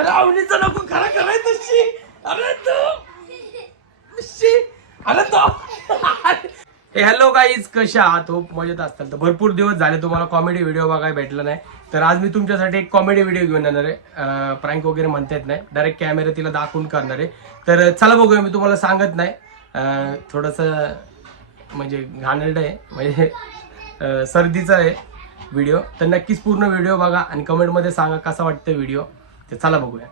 अरे नको खरं करायचं शी अरे तू. शी अरे तो. हॅलो गाईज कशा आहात? होप मजेत असताल. तर भरपूर दिवस झाले तुम्हाला कॉमेडी व्हिडिओ बघायला भेटला नाही. तर आज मी तुमच्यासाठी एक कॉमेडी व्हिडिओ घेऊन येणार आहे. प्रँक वगैरे म्हणता येत नाही. डायरेक्ट कॅमेरा तिला दाखवून करणार आहे. तर चला बघूया मी तुम्हाला सांगत नाही. थोडंसं म्हणजे घाणेरडं आहे. म्हणजे सर्दीचा आहे व्हिडिओ तर नक्कीच पूर्ण व्हिडिओ बघा आणि कमेंटमध्ये सांगा कसा वाटतं व्हिडिओ तर चला बघूया.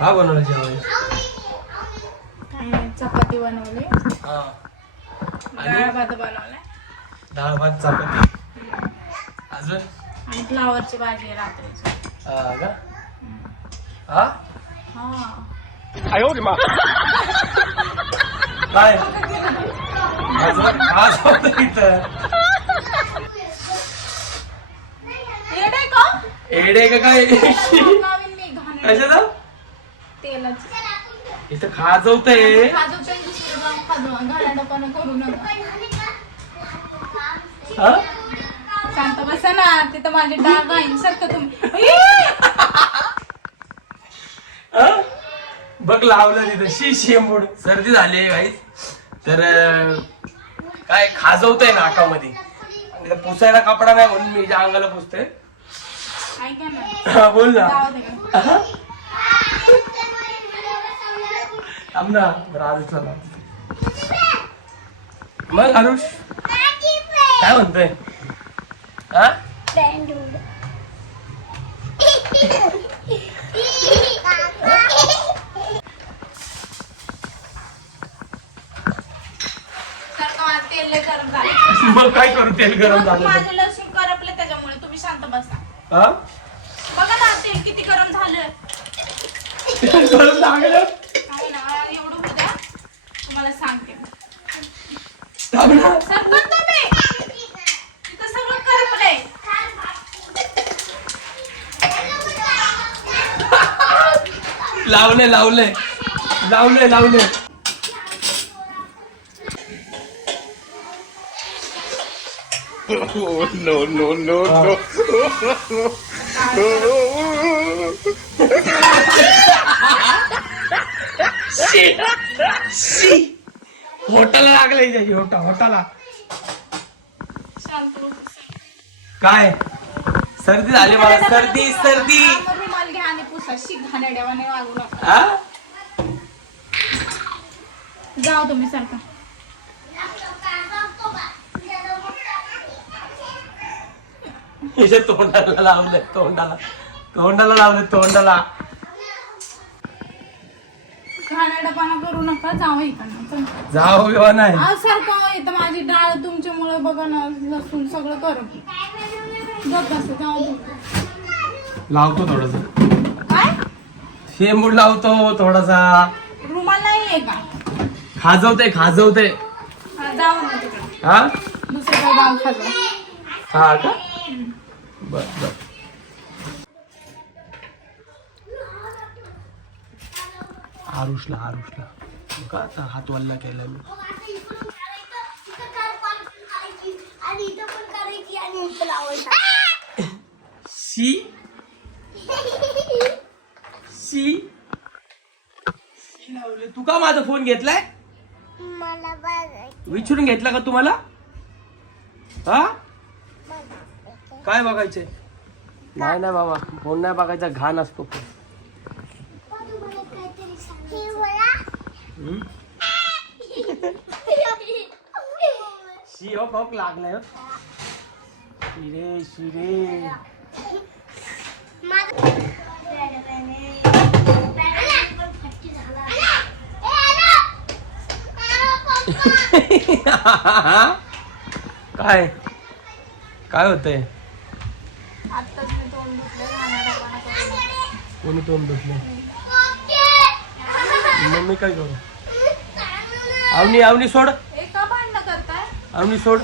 हा बनवलं जेवण? काय चपाती बनवली. हा. डाळ भात बनवलाय. डाळ भात चपाती. अजून? आणि फ्लावरची भाजी आहे रात्रीची. हा का? हा? हा. काय? अजून आज होतं इथं. येडे का? एडे का काय? लावीन मी घाणेरडं. कशाला तेलाची. इथं खाजवतंय. खाजू पण दुसरं जाऊन खाजू घाणेरडंपणा करू नका. हा? शांत बसा ना. तिथं माझी डाग आहे. सारखं तुम्ही. हा? बघ लावलं तिथं. शी शेंबूड सर्दी झाली आहे तर काय खाजवतंय नाकामध्ये. आणि इथं पुसायला कपडा नाही म्हणून मी ज्या अंगाला पुसते हा, बोल ना? थांब ना. मग आरुष काय म्हणतोय? हा सारखं माझं लय गरम झालं. मग काय करू तेल गरम झालं? तर? माझं लसूण करपले त्याच्यामुळे तुम्ही शांत बसा. हा? बघा ना तेल किती गरम झालं. तेल गरम आहे ना एवढं तुम्हाला सांगते. थांब ना. सरपंच तुम्ही! तिथं सगळं करपलंय. लावले लावले. लावले लावले. No, no, no, no. होटाला लागले त्याची होटा होटाला. काय? सर्दी झाली मला सर्दी सर्दी. रुमाल घ्या आणि पुसा शिक घाणेरड्यावाने वागू नका हा? जाओ तुम्ही सारखा. याच्या तोंडाला लावलंय तोंडाला. तोंडाला लावलंय तोंडाला. घाणेरडापणा करू नका जाऊ इकडनं चला. जाऊ किंवा नाही. अहो, सारखं इथं माझी डाळ तुमच्यामुळे बघा ना लसूण सगळं करू. जाऊ तुम्ही. लावतो थोडस. काय? शेंबूड लावतो थोडासा. रुमाल नाहीये का? खाजवते खाजवते. हा, जाऊ ना तिकडे. हा? दुसरं डाळ हा का? बर बर आरुषला आरुषला. का आता हात वल्ला केला मी. शी शी शी लावले. तू का माझा फोन घेतलाय? विचारून घेतला का तुम्हाला? हा? काय बघायचंय नाही नाही बाबा फोन नाही बघायचा घाण असतो? शी हो लागलाय हो. शिरे शिरे. काय? काय होतंय आत्ताच मी तोंड धुतलं घाणेरडापणा करू नका. कोणी तोंड धुतले? मम्मी काय करू? आवनी आवनी सोड. आवनी सोड.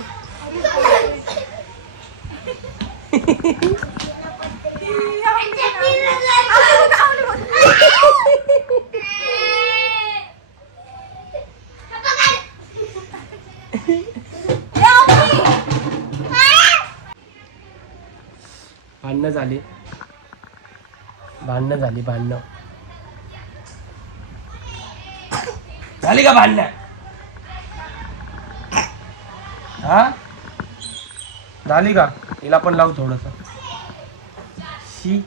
भांडणं झाली. भांडणं झाली भांडणं. झाली का भांडणं? हा? झाली का? हिला पण लावू थोडस. शी.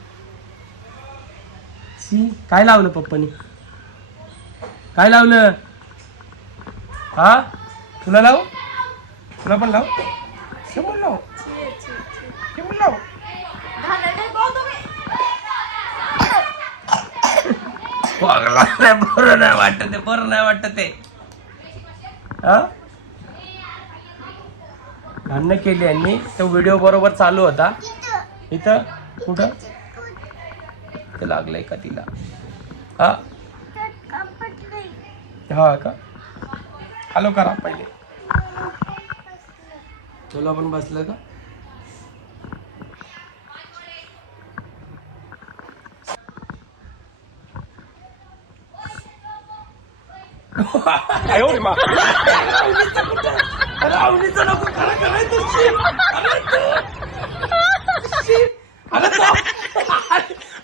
शी. काय लावलं पप्पानी? काय लावलं? हा? तुला लावू? तुला पण लावू? समोर लाव समोर लाव नाही बरं नाही वाटत ते बरं नाही वाटत ते हा? केली यांनी तो व्हिडिओ बरोबर चालू होता. इथं कुठं? ते लागलंय का तिला? हा? हा का? हॅलो करा पहिले. तुला पण बसलं का? रावणीचं नको करा करायचं. अरे तू.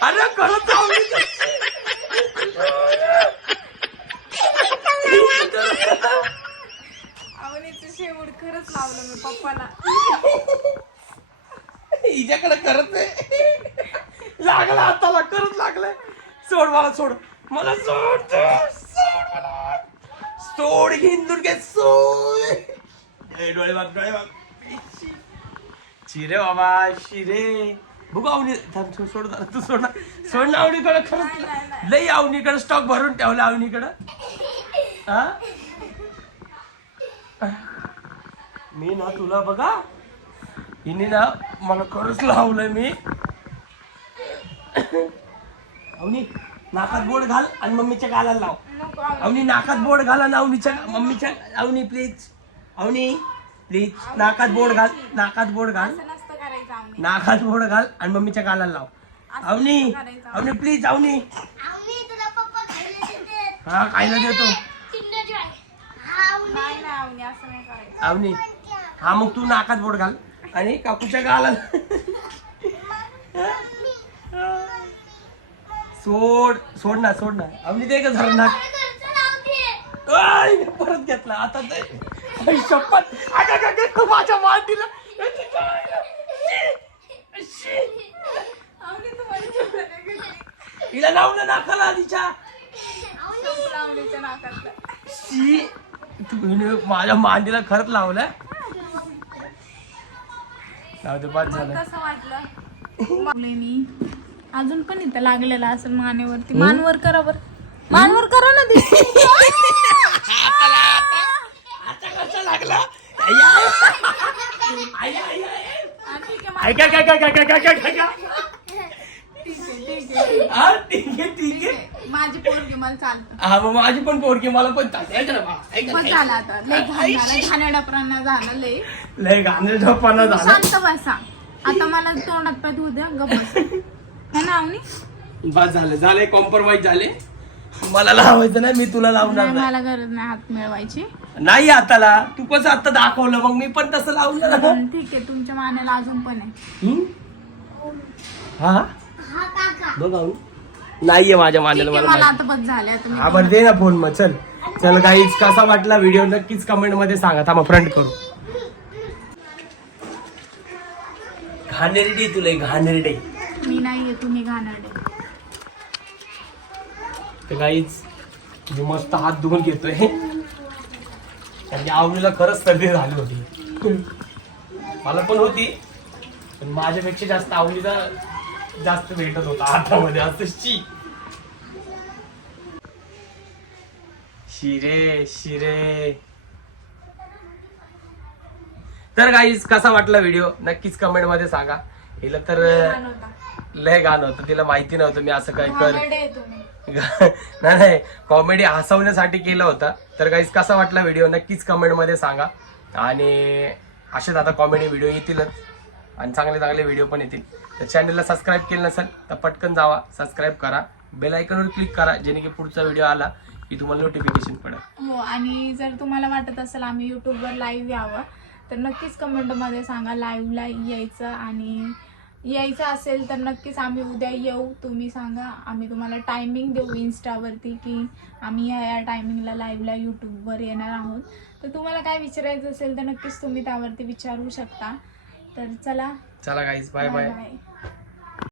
अरे खरंच. आवडीचं शेवट खरंच लावलं मी पप्पाला हिच्याकडे करत आहे लागला हाताला करत लागलाय सोड मला सोड मला सोड. सोड मला सोड हिंदूर घे सोड डोळे बाग डोळे बाग चिरे बाबा शिरे बघू आवनी थांब, सोड तू सोड ना सोड ना आवनीकडे खरंच लई आवनीकडे स्टॉक भरून ठेवला आवनीकडं हा मी ना तुला बघा हिने ना मला खरंच लावलंय मी अवनी नाकात बोट घाल आणि मम्मीच्या गालाला लाव. अवनी नाकात बोट घाल आणि अवनीच्या मम्मीच्या अवनी प्लीज अवनी प्लीज नाकात बोट घाल. नाकात बोट घाल. असं नसतं करायचं आवडी नाकात बोट घाल आणि मम्मीच्या गालाला लाव. अवनी अवनी प्लीज अवनी. आवनी तुला पप्पा खायला देते. हा खायला देतो. किंडर जॉय आवनी नाही नाही आवडी असं नाही करायचं. अवनी हा मग तू नाकात बोट घाल आणि काकूच्या गालाला सोड सोड ना सोड ना. अवनी दे का नाव घे. आय, परत घेतला. आता ते शपथ. अगं, अगं, अगं, माझ्या मांडीला काय? घेतली. हिला ना नाकाला नाकातलं शी. तू हिने माझ्या मांडीला खरंच लावलं दे बाद झालं. कसं वाटलं? मी अजून पण इथं लागलेला असेल मानेवरती. मानवर करा बर. मानवर करा ना दिसते आता कसा लागला? आई, आई. आई, आई, आई. ठीक आहे ऐका काय काय काय काय काय काय काय ठीक आहे ठीक आहे हा ठीक आहे ठीक आहे. माझी पोरगी मला चालतं. हा मग माझी पण पोरकी मला पण चालते. ऐका ना बा, ऐका बस ना, झालं आता. लय घाण झालं. घाणेरडापणा झालं लय. लय गाणे झोपाना झालं. शांत बसा. आता मला तोंडात पाय धुऊ द्या. बस. है ना आवनी? बस झालं झाले कॉम्प्रोमाइज झाले. मला लावायचं नाही मी तुला लावणार नाही नाही. मला गरज नाही हात मिळवायची. नाही आताला तू कसं आता दाखवलं मग मी पण तसं लावलं ना पण ठीक आहे तुमच्या मानेला अजून पण आहे. हम्म? हा? हा काका बघ आऊ. नाहीये माझ्या ठीक आहे मला मला माहिती. आता बस झाले आता मी हा बरं दे ना फोन मग चल. चल काहीच कसा वाटला व्हिडिओ नक्कीच कमेंटमध्ये सांगा. थांबा फ्रंट करू. घाणेरडी तुला घाणेरडे. मी तुम्ही घाणेरडे तर काहीच मी मस्त हात धुवून घेतोय. आणि आवडीला खरंच सर्दी झाली होती. मला पण होती पण माझ्यापेक्षा जास्त आवडीचा जास्त भेटत होता हातामध्ये. असं शी. शिरे शिरे. तर काहीच कसा वाटला व्हिडिओ नक्कीच कमेंटमध्ये सांगा. हिला तर लय गाणं होतं. तिला माहिती नव्हतं मी असं काय कर नाही नाही. कॉमेडी हसवण्यासाठी केलं होतं. तर काहीच कसा वाटला व्हिडिओ नक्कीच कमेंटमध्ये सांगा. आणि असेच आता कॉमेडी व्हिडिओ येतीलच आणि चांगले चांगले व्हिडिओ पण येतील. तर चॅनलला सबस्क्राईब केलं नसेल तर पटकन जावा. सबस्क्राईब करा. बेल आयकॉनवर क्लिक करा जेणे की पुढचा व्हिडिओ आला की की तुम्हाला नोटिफिकेशन पडेल. हो आणि जर तुम्हाला वाटत असेल आम्ही यूट्यूबवर लाईव्ह यावं तर नक्कीच कमेंटमध्ये सांगा लाईव्हला यायचं आणि यायचं असेल तर नक्कीच आम्ही उद्या येऊ. तुम्ही सांगा. आम्ही तुम्हाला टायमिंग देऊ इन्स्टावरती की आम्ही या या टायमिंगला लाईव्हला यूट्यूबवर येणार आहोत. तर तुम्हाला काय विचारायचं असेल तर नक्कीच तुम्ही त्यावरती विचारू शकता. तर चला. चला गाईज बाय बाय